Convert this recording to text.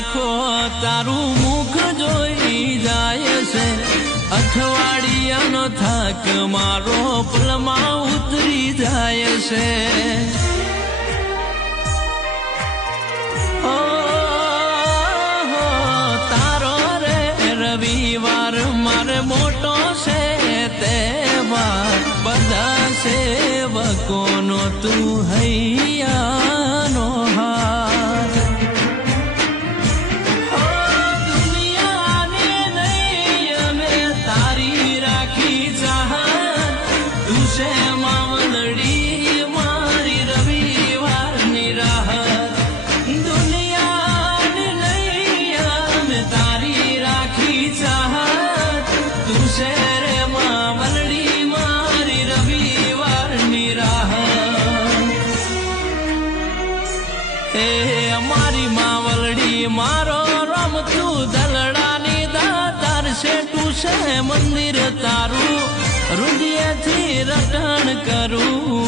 આંખો તારું મુખ જોઈ જાય છે અઠવાડિયાનો થાક મારો પલમાં ઉતરી જાય છે તારો રે રવિવાર મારે મોટો છે તહેવાર બધા સેવકોનો તું હૈયાનો હાર દુનિયાને નહીં અમે તારી રાખી ચાહત તું છે માવલડી મારી રવિવારની રાહત દુનિયાને નહીં અમે તારી રાખી ચાહત તું છે રે માવલડી મારી રવિવારની રાહત એ અમારી માવલડી મારો રમતું દલડાની દાતાર છે તું છે મંદિર તારું હૃદયથી રટણ કરું